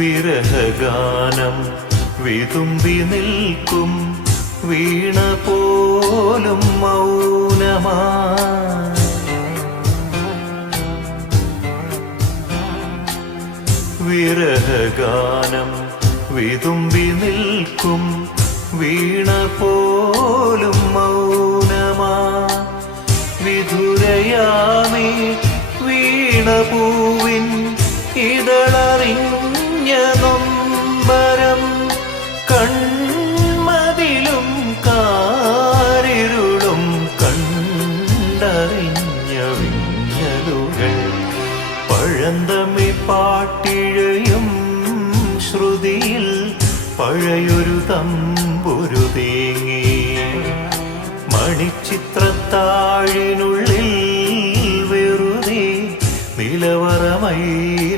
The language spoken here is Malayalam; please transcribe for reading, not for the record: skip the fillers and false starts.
വിരഹഗാനം വിതുമ്പി നിൽക്കും വീണ പോലും മൗനമാ വിരഹഗാനം വിതുമ്പി നിൽക്കും വീണ പോലും മൗനമാ വിധുരയാമേ വീണപൂവിൻ ഇതളറിഞ്ഞ നൊമ്പരം കൺമതിലും കാരിരുളും കണ്ടറിഞ്ഞ വിഞ്ഞലുകൾ പഴന്തമി പാട്ടിഴയും ശ്രുതിയിൽ പഴയൊരു തമ്പുരു തേങ്ങി മണിച്ചിത്രത്താഴിനുള്ള